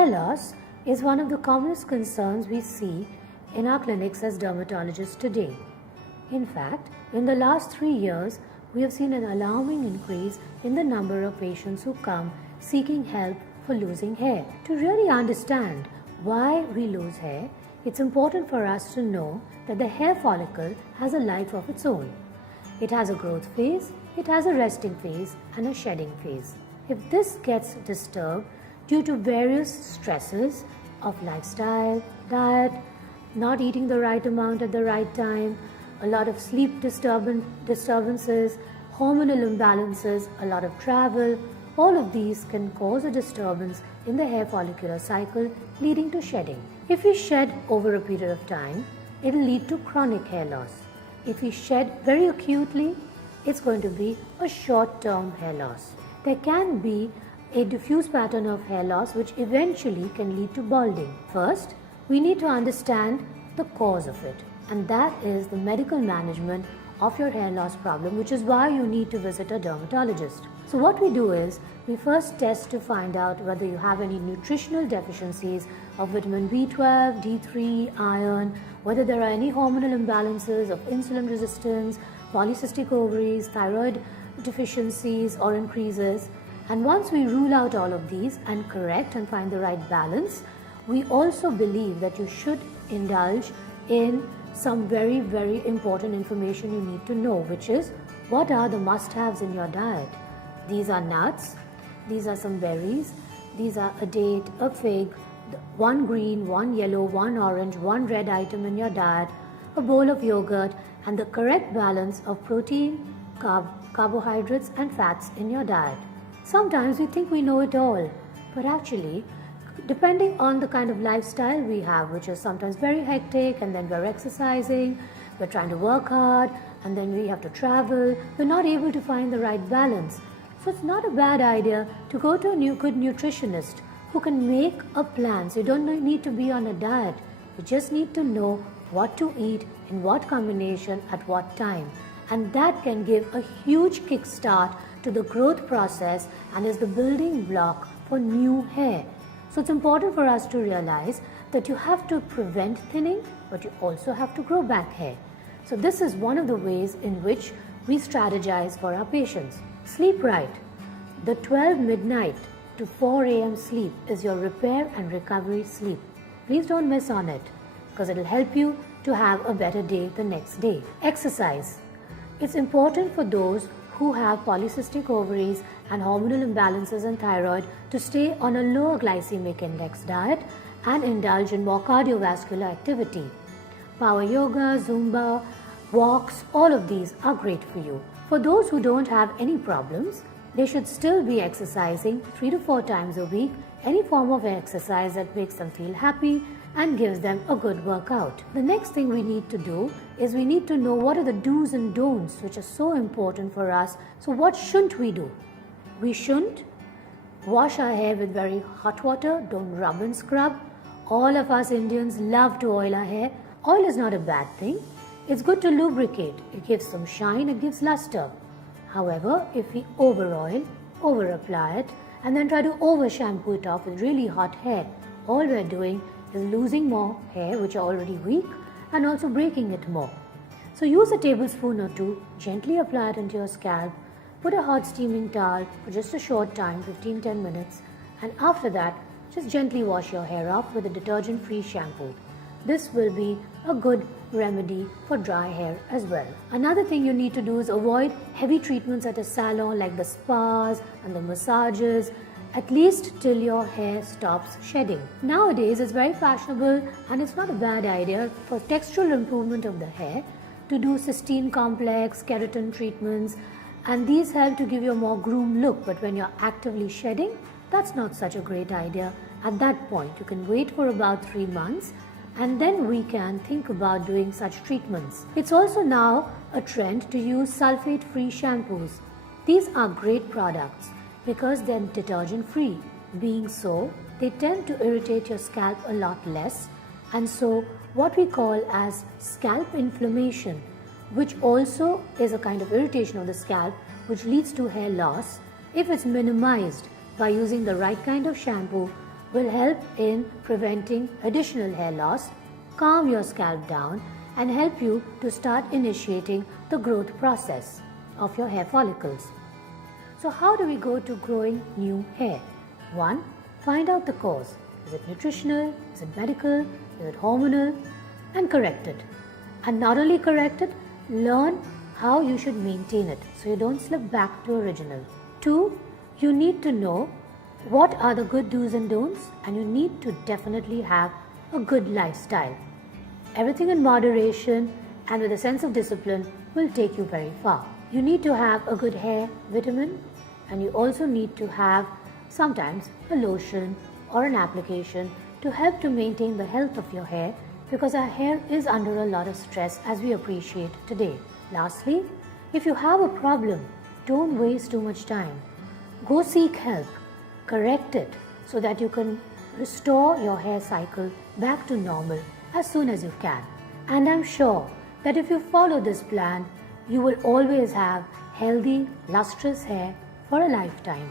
Hair loss is one of the commonest concerns we see in our clinics as dermatologists today. In fact, in the last 3 years, we have seen an alarming increase in the number of patients who come seeking help for losing hair. To really understand why we lose hair, it's important for us to know that the hair follicle has a life of its own. It has a growth phase, it has a resting phase, and a shedding phase. If this gets disturbed due to various stresses of lifestyle, diet, not eating the right amount at the right time, a lot of sleep disturbances, hormonal imbalances, a lot of travel, all of these can cause a disturbance in the hair follicular cycle leading to shedding. If we shed over a period of time, it will lead to chronic hair loss. If we shed very acutely, it's going to be a short-term hair loss. There can be a diffuse pattern of hair loss which eventually can lead to balding. First, we need to understand the cause of it, and that is the medical management of your hair loss problem, which is why you need to visit a dermatologist. So what we do is, we first test to find out whether you have any nutritional deficiencies of vitamin B12, D3, iron, whether there are any hormonal imbalances of insulin resistance, polycystic ovaries, thyroid deficiencies or increases. And once we rule out all of these and correct and find the right balance, we also believe that you should indulge in some very, very important information you need to know, which is what are the must-haves in your diet. These are nuts, these are some berries, these are a date, a fig, one green, one yellow, one orange, one red item in your diet, a bowl of yogurt, and the correct balance of protein, carbohydrates and fats in your diet. Sometimes we think we know it all, but actually, depending on the kind of lifestyle we have, which is sometimes very hectic, and then we're exercising, we're trying to work hard, and then we have to travel, we're not able to find the right balance. So it's not a bad idea to go to a good nutritionist who can make a plan. So you don't need to be on a diet. You just need to know what to eat, in what combination, at what time. And that can give a huge kickstart to the growth process and is the building block for new hair. So it's important for us to realize that you have to prevent thinning, but you also have to grow back hair. So this is one of the ways in which we strategize for our patients. Sleep right. The 12 midnight to 4 a.m. sleep is your repair and recovery sleep. Please don't miss on it, because it will help you to have a better day the next day. Exercise. It's important for those who have polycystic ovaries and hormonal imbalances in thyroid to stay on a lower glycemic index diet and indulge in more cardiovascular activity. Power yoga, Zumba, walks, all of these are great for you. For those who don't have any problems, they should still be exercising 3 to 4 times a week, any form of exercise that makes them feel happy and gives them a good workout. The next thing we need to do is we need to know what are the do's and don'ts, which are so important for us. So what shouldn't we do? We shouldn't wash our hair with very hot water. Don't rub and scrub. All of us Indians love to oil our hair. Oil is not a bad thing. It's good to lubricate. It gives some shine, it gives luster. However, if we over oil, over apply it, and then try to over shampoo it off with really hot hair, all we're doing is losing more hair which are already weak and also breaking it more. So use a tablespoon or two, gently apply it into your scalp, put a hot steaming towel for just a short time, 15-10 minutes, and after that, just gently wash your hair off with a detergent-free shampoo. This will be a good remedy for dry hair as well. Another thing you need to do is avoid heavy treatments at a salon like the spas and the massages, at least till your hair stops shedding. Nowadays it's very fashionable and it's not a bad idea for textural improvement of the hair to do cysteine complex, keratin treatments, and these help to give you a more groomed look. But when you're actively shedding, that's not such a great idea. At that point, you can wait for about 3 months and then we can think about doing such treatments. It's also now a trend to use sulfate-free shampoos. These are great products because they're detergent-free. Being so, they tend to irritate your scalp a lot less, and so what we call as scalp inflammation, which also is a kind of irritation of the scalp which leads to hair loss, if it's minimized by using the right kind of shampoo, will help in preventing additional hair loss, calm your scalp down, and help you to start initiating the growth process of your hair follicles. So how do we go to growing new hair? 1. Find out the cause. Is it nutritional? Is it medical? Is it hormonal? And correct it. And not only correct it, learn how you should maintain it so you don't slip back to original. 2. You need to know what are the good do's and don'ts, and you need to definitely have a good lifestyle. Everything in moderation and with a sense of discipline will take you very far. You need to have a good hair vitamin, and you also need to have sometimes a lotion or an application to help to maintain the health of your hair, because our hair is under a lot of stress as we appreciate today. Lastly, if you have a problem, don't waste too much time. Go seek help, correct it so that you can restore your hair cycle back to normal as soon as you can. And I'm sure that if you follow this plan, you will always have healthy, lustrous hair for a lifetime.